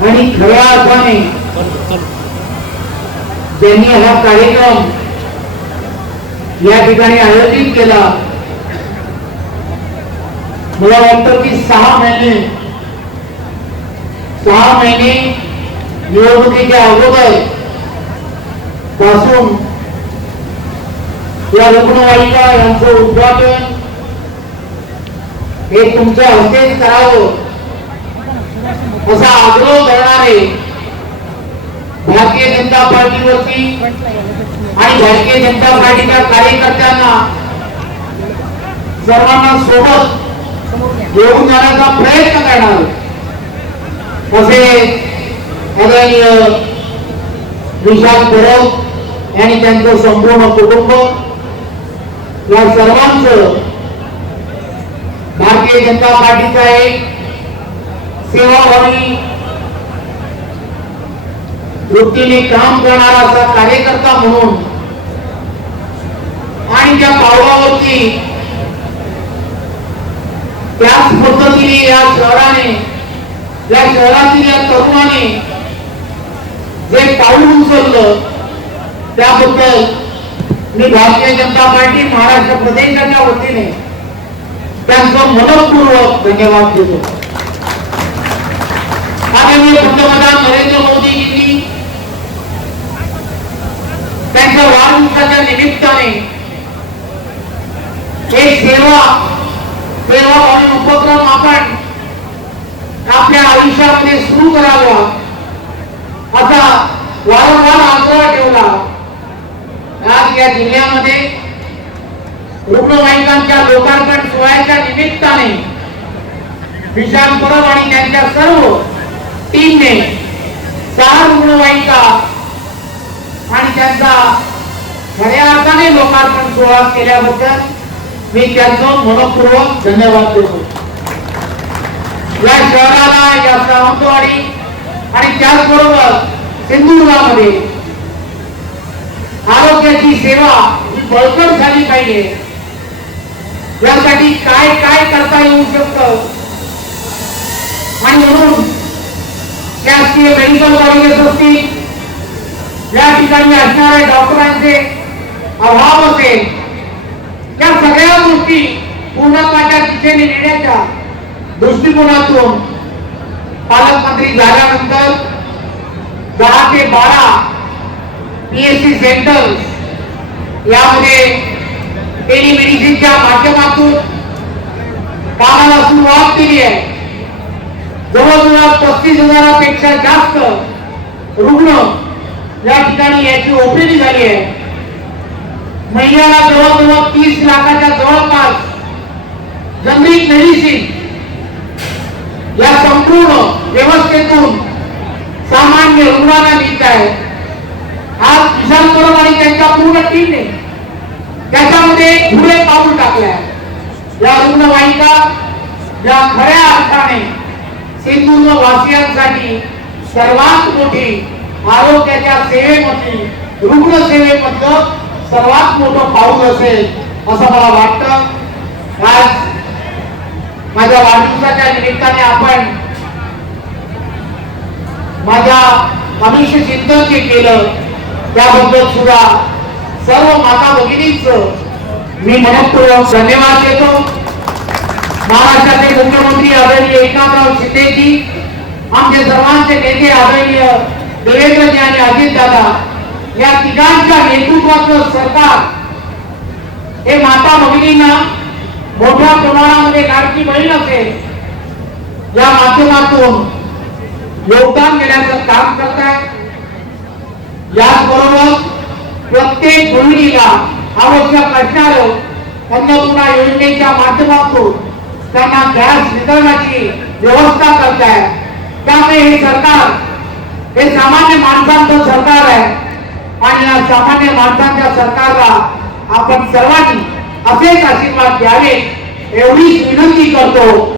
आणि खऱ्या अर्थाने त्यांनी हा कार्यक्रम या ठिकाणी आयोजित केला. मला वाटतं की सहा महिने सहा महिने निवडणुकीच्या अगोदरपासून या रुग्णवाहिका यांचं उद्घाटन हे तुमच्या हस्तेच करावं. असा आग्रह करणारे भारतीय जनता पार्टीवरती आणि भारतीय जनता पार्टीच्या कार्यकर्त्यांना सर्वांना सोबत घेऊन जाण्याचा प्रयत्न करणार असे आदरणीय विशाल परब आणि त्यांचं संपूर्ण कुटुंब या सर्वांचं भारतीय जनता पार्टीचा एक सेवाभावी वृत्तीने काम करणारा असा कार्यकर्ता म्हणून आणि त्या पावलावरती त्याच पद्धतीने या शहराने या शहरातील या तरुणाने जे पाऊल उचललं त्याबद्दल मी भारतीय जनता पार्टी महाराष्ट्र प्रदेशाच्या वतीने त्यांचं मनपूर्वक धन्यवाद देतो आदरणीय पंतप्रधान नरेंद्र मोदीजींनी त्यांच्या वाढदिवसाच्या निमित्ताने एक सेवा सेवा म्हणून उपक्रम आपण आपल्या आयुष्यामध्ये सुरू करावा. असा वारंवार आग्रह ठेवला. आज या जिल्ह्यामध्ये रुग्णवाहिकांच्या लोकार्पण सोहळ्याच्या निमित्ताने विशाल परब आणि त्यांच्या सर्व टीमने सहा रुग्णवाहिका आणि त्यांचा खऱ्या अर्थाने लोकार्पण सोहळा केल्याबद्दल मी त्यांचं मनपूर्वक धन्यवाद देतो. या शहराला या सावंतवाडी आणि त्याचबरोबर सिंधुदुर्गामध्ये आरोग्याची सेवा ही बळकट झाली पाहिजे. यासाठी काय काय करता येऊ शकत? आणि म्हणून शासकीय मेडिकल कॉलेजेस असतील या ठिकाणी असणाऱ्या डॉक्टरांचे अभाव असेल या सगळ्या गोष्टी पूर्णत्वाच्या दिशेने नेण्याच्या दृष्टिकोनातून पालकमंत्री झाल्यानंतर दहा ते बारा पीएससी सेंटर यामध्ये टेलिमेडिसिनच्या माध्यमातून कामाला सुरुवात केली आहे. जवळजवळ पस्तीस हजारापेक्षा जास्त रुग्ण या ठिकाणी याची ओपीडी झाली आहे. महिन्याला जवळजवळ तीस लाखाच्या जवळपास जमीन मेडिसिन या संपूर्ण व्यवस्थेतून सामान्य रुग्णांना मिळत आहे. आज किसान परब आणि त्यांच्या पूर्ण टीमने त्याच्यामध्ये पुढे पाऊल टाकले या रुग्णवाहिका या खऱ्या अर्थाने सिंधुदुर्ग वासियांसाठी सर्वात मोठी आरोग्याच्या सेवेमध्ये रुग्ण सेवेमधलं सर्वात मोठं पाऊल असेल असं मला वाटतं. आज माझ्या वाढदिवसाच्या निमित्ताने आपण माझ्या आमिष चिंतन जे केलं. त्याबद्दल सुद्धा सर्व माता भगिनीच मी मनपूर्वक धन्यवाद देतो. महाराष्ट्राचे मुख्यमंत्री आदरणीय एकनाथराव शिंदेजी आमचे सर्वांचे नेते आदरणीय देवेंद्रजी आणि अजित दादा या तिघांच्या नेतृत्वाचं सरकार. हे माता भगिनींना मोठ्या प्रमाणामध्ये लाडकी बहीण असेल या माध्यमातून योगदान देण्याचं काम करत आहे याचबरोबर प्रत्येक गृहिणीला आवश्यक असणारं अन्नपूर्णा योजनेच्या माध्यमातून त्यांना गॅस वितरणाची व्यवस्था करत आहे त्यामुळे हे सरकार हे सामान्य माणसांचं सरकार आहे. सामान्य माणसांच्या सरकारला आपण सर्वांनी असेच आशीर्वाद द्यावे एवढीच विनंती करतो.